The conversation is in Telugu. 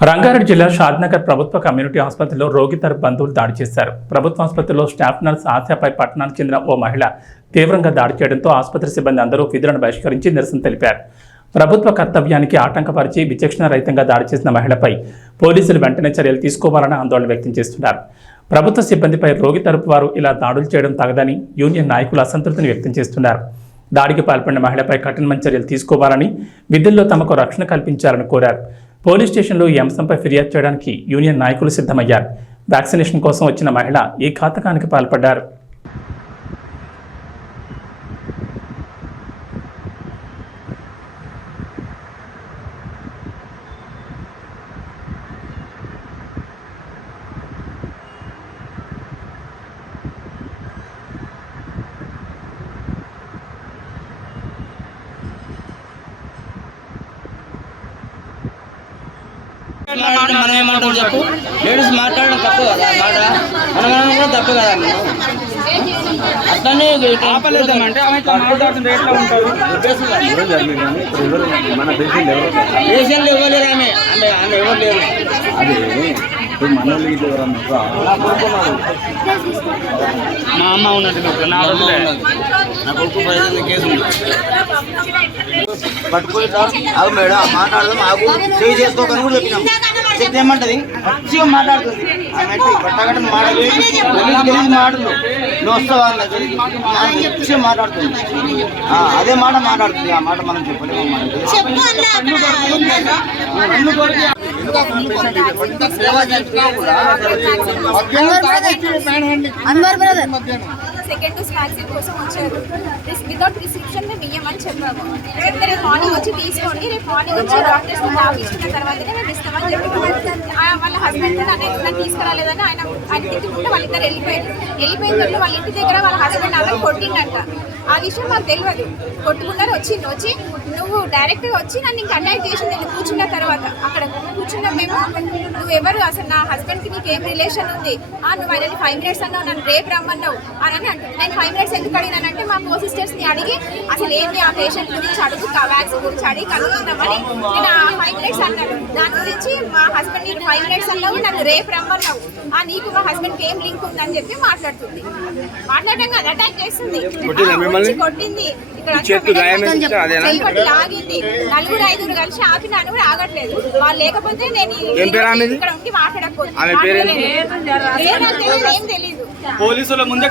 రంగారెడ్డి జిల్లా షాద్నగర్ ప్రభుత్వ కమ్యూనిటీ ఆసుపత్రిలో రోగి తరపు బంధువులు దాడి చేశారు. ప్రభుత్వ ఆసుపత్రిలో స్టాఫ్ నర్స్ ఆశాపై పట్టణానికి చెందిన ఓ మహిళ తీవ్రంగా దాడి చేయడంతో ఆసుపత్రి సిబ్బంది అందరూ విధులను బహిష్కరించి నిరసన తెలిపారు. ప్రభుత్వ కర్తవ్యానికి ఆటంకపరిచి విచక్షణ రహితంగా దాడి చేసిన మహిళపై పోలీసులు వెంటనే చర్యలు తీసుకోవాలని ఆందోళన వ్యక్తం చేస్తున్నారు. ప్రభుత్వ సిబ్బందిపై రోగి తరపు వారు ఇలా దాడులు చేయడం తగదని యూనియన్ నాయకులు అసంతృప్తిని వ్యక్తం చేస్తున్నారు. దాడికి పాల్పడిన మహిళపై కఠినమైన చర్యలు తీసుకోవాలని విధుల్లో తమకు రక్షణ కల్పించాలని కోరారు. పోలీస్ స్టేషన్లో ఈ అంశంపై ఫిర్యాదు చేయడానికి యూనియన్ నాయకులు సిద్ధమయ్యారు. వ్యాక్సినేషన్ కోసం వచ్చిన మహిళ ఈ ఘాతకానికి పాల్పడ్డారు. మాట్లాడి మనం ఏమంటాం చెప్పు? లేడీస్ మాట్లాడడం తప్పు కదా మాట. మనం కూడా తప్పు కదా మనం అట్లనే ఆపలేదామంటే ఆమె ఉంటారు? ఎవరు ఎవరు లేరు? ఇప్పుడు ఇట్లా మా అమ్మ ఉన్నట్టు నా కొడుకు కేసు ఉంది పట్టుకొని ఆగు మేడం మాట్లాడదాం ఆగు. చేయి చేసుకోకని కూడా చెప్పినాం. చెప్తే ఏమంటది? మంచిగా మాట్లాడుతుంది. ఆమె పట్టగట్ట మాటలు నువ్వు వస్తావా మంచిగా మాట్లాడుతుంది. అదే మాట మాట్లాడుతుంది. ఆ మాట మనం చెప్పలేము Anwar brother. Second dose vaccine కోసం వచ్చారు. వితౌట్ ప్రిస్క్రిప్షన్ మేము ఇయ్యమని చెప్పాము. రేపు మార్నింగ్ వచ్చి తీసుకోండి రేపు మార్నింగ్ వచ్చి డాక్టర్స్ పంపించిన తర్వాతనే మేము ఇస్తామని చెప్పాము. వాళ్ళ హస్బెండ్ నన్ను నన్ను తీసుకురాలేదని ఆయన ఆయన తిట్టుకుంటే వాళ్ళిద్దరు వెళ్ళిపోయారు. వెళ్ళిపోయిన తర్వాత వాళ్ళ ఇంటి దగ్గర వాళ్ళ హస్బెండ్ ఆమె కొట్టిండంట. ఆ విషయం మాకు తెలియదు. కొట్టుకున్నారు వచ్చింది వచ్చి నువ్వు డైరెక్ట్గా వచ్చి నన్ను ఇంకా అటాక్ చేసింది నేను కూర్చున్న తర్వాత అక్కడ కూర్చున్న మేము నువ్వు ఎవరు? అసలు నా హస్బెండ్కి నీకు ఏం రిలేషన్ ఉంది? ఆ నువ్వు ఆయన ఫైవ్ మినిట్స్ అన్నావు నన్ను రేపు రమ్మన్నావు. అని నేను ఫైవ్ మినిట్స్ ఎందుకు అడిగినానంటే మా కో సిస్టర్స్ని అడిగి అసలు ఏంటి ఆ పేషెంట్ గురించి అడుగు వ్యాక్సిన్ గురించి అడిగి కనుక్కుందామని నేను ఆ ఫైవ్ మినిట్స్ అన్నాడు దాని గురించి మా హస్బెండ్ నీకు ఫైవ్ మినిట్స్ అన్నావు నన్ను రేపు రమ్మన్నావు. ఆ నీకు మా హస్బెండ్కి ఏం లింక్ ఉందని చెప్పి మాట్లాడుతుంది. మాట్లాడడం కాదు అటాక్ చేస్తుంది. కొట్టింది ఇక్కడ లాగింది. నలుగురు ఐదుగురు కలిసి ఆపినాను కూడా ఆగట్లేదు. వాళ్ళు లేకపోతే నేను? ఇక్కడ ఉండి మాట్లాడకపోతే ఆమె పేరు ఏంటి? మాట్లాడలేదు. పేరు నాకు తెలియదు, ఏం తెలీదు. పోలీసుల ముందే